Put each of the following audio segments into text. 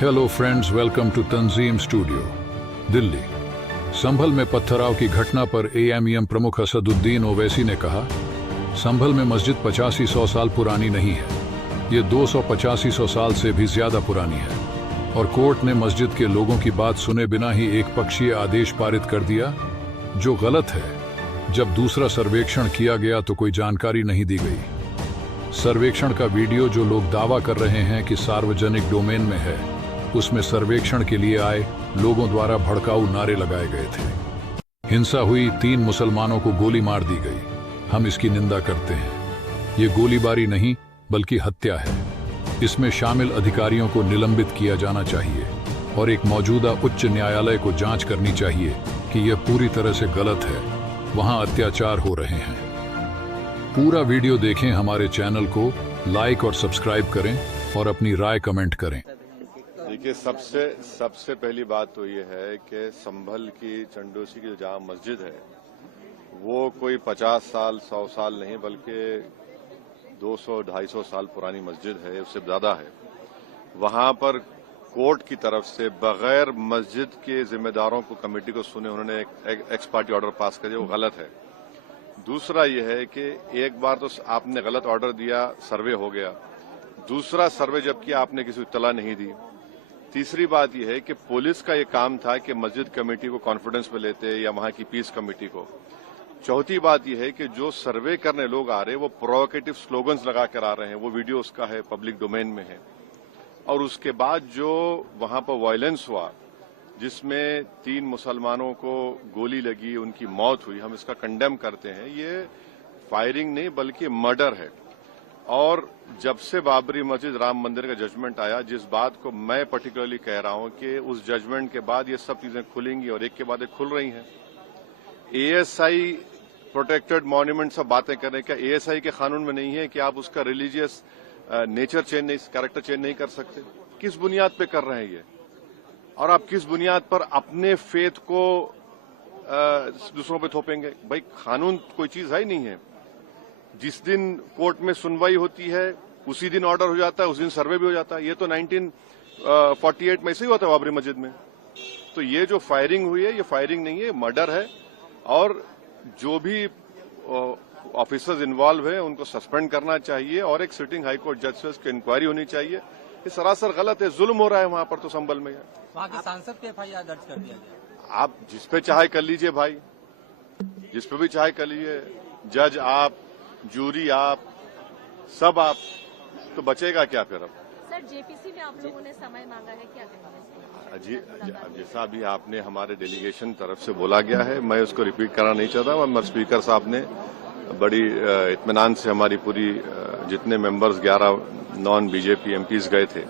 Hello friends, welcome to Tanzeem studio. Delhi Sambhal में पत्थराव की घटना पर एएमईएम प्रमुख असदुद्दीन ओवैसी ने कहा, संभल में मस्जिद 85-100 साल पुरानी नहीं है, ये 285-100 साल से भी ज्यादा पुरानी है और कोर्ट ने मस्जिद के लोगों की बात सुने बिना ही एक पक्षीय आदेश पारित कर दिया, जो गलत है। जब दूसरा सर्वेक्षण किया गया तो कोई जानकारी नहीं दी गई। सर्वेक्षण का वीडियो जो लोग दावा कर रहे हैं कि सार्वजनिक डोमेन में है, उसमें सर्वेक्षण के लिए आए लोगों द्वारा भड़काऊ नारे लगाए गए थे। हिंसा हुई, 3 मुसलमानों को गोली मार दी गई। हम इसकी निंदा करते हैं। ये गोलीबारी नहीं बल्कि हत्या है। इसमें शामिल अधिकारियों को निलंबित किया जाना चाहिए और एक मौजूदा उच्च न्यायालय को जांच करनी चाहिए कि यह पूरी तरह से गलत है। वहां अत्याचार हो रहे हैं। पूरा वीडियो देखें, हमारे चैनल को लाइक और सब्सक्राइब करें और अपनी राय कमेंट करें। देखिए, सबसे पहली बात तो ये है कि संभल की चंडोसी की जो जामा मस्जिद है वो कोई 50 साल 100 साल नहीं बल्कि 200-250 साल पुरानी मस्जिद है, उससे ज्यादा है। वहां पर कोर्ट की तरफ से बगैर मस्जिद के जिम्मेदारों को, कमेटी को सुने उन्होंने एक एक्स पार्टी ऑर्डर पास कर दिया, वो गलत है। दूसरा ये है कि एक बार तो आपने गलत ऑर्डर दिया, सर्वे हो गया। दूसरा सर्वे जब किया आपने किसी को इत्तला नहीं दी। तीसरी बात यह है कि पुलिस का ये काम था कि मस्जिद कमेटी को कॉन्फिडेंस में लेते या वहां की पीस कमेटी को। चौथी बात यह है कि जो सर्वे करने लोग आ रहे हैं वो प्रोवोकेटिव स्लोगन्स लगा कर आ रहे हैं, वो वीडियो उसका है, पब्लिक डोमेन में है। और उसके बाद जो वहां पर वायलेंस हुआ जिसमें 3 मुसलमानों को गोली लगी, उनकी मौत हुई, हम इसका कंडेम करते हैं। ये फायरिंग नहीं बल्कि मर्डर है। और जब से बाबरी मस्जिद राम मंदिर का जजमेंट आया, जिस बात को मैं पर्टिकुलरली कह रहा हूं कि उस जजमेंट के बाद ये सब चीजें खुलेंगी और एक के बाद एक खुल रही हैं। एएसआई प्रोटेक्टेड मॉन्यूमेंट सब बातें कर रहे हैं, क्या एएसआई के कानून में नहीं है कि आप उसका रिलीजियस नेचर चेंज नहीं, कैरेक्टर चेंज नहीं कर सकते? किस बुनियाद पे कर रहे हैं ये? और आप किस बुनियाद पर अपने फेथ को दूसरों पे थोपेंगे? भाई, कानून कोई चीज है ही नहीं है। जिस दिन कोर्ट में सुनवाई होती है उसी दिन ऑर्डर हो जाता है, उस दिन सर्वे भी हो जाता है। ये तो 1948 में ऐसे ही हुआ था बाबरी मस्जिद में। तो ये जो फायरिंग हुई है ये फायरिंग नहीं है, मर्डर है। और जो भी ऑफिसर्स इन्वॉल्व है उनको सस्पेंड करना चाहिए और एक सिटिंग हाईकोर्ट जज से उसकी इंक्वायरी होनी चाहिए। ये सरासर गलत है, जुल्म हो रहा है वहां पर। तो संभल में वहां के सांसद पे एफआईआर दर्ज कर दिया गया। आप जिस पे चाहे कर लीजिए भाई, जिस पे भी चाहे कर लीजिए। जज आप, जूरी आप, सब आप, तो बचेगा क्या फिर? अब सर, जेपीसी में आप लोगों ने समय मांगा है, क्या कहेंगे? जी, जैसा अभी आपने हमारे डेलीगेशन तरफ से बोला गया है, मैं उसको रिपीट करना नहीं चाहता। मगर स्पीकर साहब ने बड़ी इत्मीनान से हमारी पूरी जितने मेंबर्स 11 नॉन बीजेपी एमपीज गए थे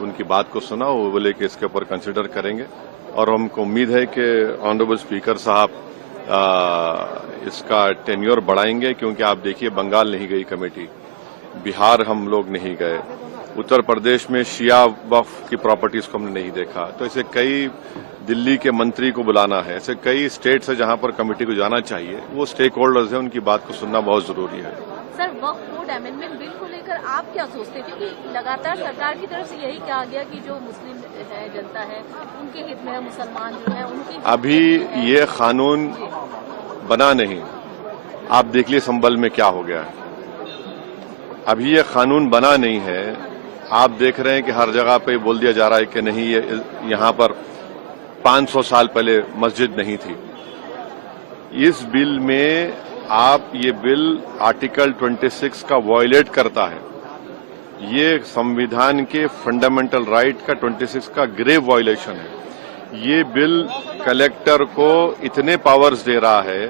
उनकी बात को सुना। वो बोले कि इसके ऊपर कंसिडर करेंगे और हमको उम्मीद है कि ऑनरेबल स्पीकर साहब इसका टेन्योर बढ़ाएंगे। क्योंकि आप देखिए, बंगाल नहीं गई कमेटी, बिहार हम लोग नहीं गए, उत्तर प्रदेश में शिया वक्फ की प्रॉपर्टीज को हमने नहीं देखा। तो ऐसे कई, दिल्ली के मंत्री को बुलाना है, ऐसे कई स्टेट्स है जहां पर कमेटी को जाना चाहिए। वो स्टेक होल्डर्स हैं, उनकी बात को सुनना बहुत जरूरी है। सर, वक्फ बोर्ड अमेंडमेंट बिल को लेकर आप क्या सोचते हैं? क्योंकि लगातार सरकार की तरफ से यही कहा गया कि जो मुस्लिम है, जनता है, उनके हित में है, मुसलमान जो है उनके। अभी ये कानून बना नहीं, आप देख लिए संभल में क्या हो गया है। अभी ये कानून बना नहीं है, आप देख रहे हैं कि हर जगह पे बोल दिया जा रहा है कि नहीं, ये यहाँ पर 500 साल पहले मस्जिद नहीं थी। इस बिल में ये बिल आर्टिकल 26 का वायलेट करता है। ये संविधान के फंडामेंटल राइट का 26 का ग्रेव वायलेशन है। ये बिल कलेक्टर को इतने पावर्स दे रहा है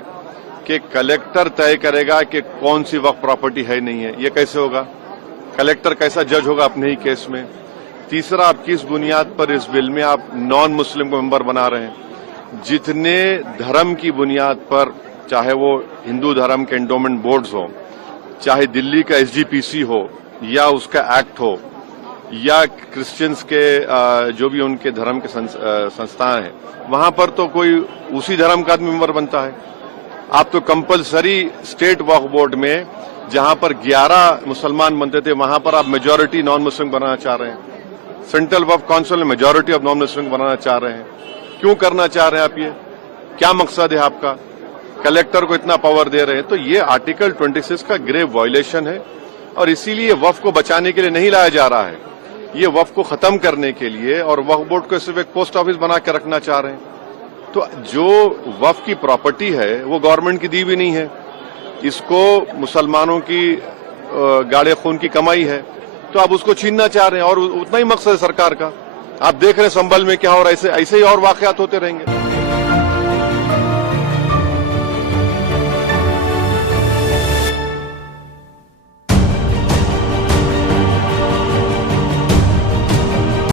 कि कलेक्टर तय करेगा कि कौन सी वक्फ प्रॉपर्टी है नहीं है। ये कैसे होगा? कलेक्टर कैसा जज होगा अपने ही केस में? तीसरा, आप किस बुनियाद पर इस बिल में आप नॉन मुस्लिम को मेंबर बना रहे हैं? जितने धर्म की बुनियाद पर, चाहे वो हिंदू धर्म के एंडोमेंट बोर्ड्स हो, चाहे दिल्ली का एसजीपीसी हो या उसका एक्ट हो, या क्रिश्चियंस के जो भी उनके धर्म के संस्थान हैं, वहां पर तो कोई उसी धर्म का आदमी मेंबर बनता है। आप तो कंपलसरी स्टेट वक्फ बोर्ड में जहां पर 11 मुसलमान बनते थे, वहां पर आप मेजॉरिटी नॉन मुस्लिम बनाना चाह रहे हैं। सेंट्रल वक्फ काउंसिल में मेजॉरिटी ऑफ नॉमिनेशन को बनाना चाह रहे हैं। क्यों करना चाह रहे हैं आप? ये क्या मकसद है आपका? कलेक्टर को इतना पावर दे रहे हैं, तो ये आर्टिकल 26 का ग्रेव वायलेशन है और इसीलिए वक्फ को बचाने के लिए नहीं लाया जा रहा है, ये वक्फ को खत्म करने के लिए, और वक्फ बोर्ड को सिर्फ एक पोस्ट ऑफिस बना के रखना चाह रहे हैं। तो जो वक्फ की प्रॉपर्टी है वो गवर्नमेंट की दी भी नहीं है, इसको मुसलमानों की गाड़े खून की कमाई है, तो आप उसको छीनना चाह रहे हैं और उतना ही मकसद है सरकार का। आप देख रहे हैं संभल में क्या हो रहा है, ऐसे ही और वाकयात होते रहेंगे।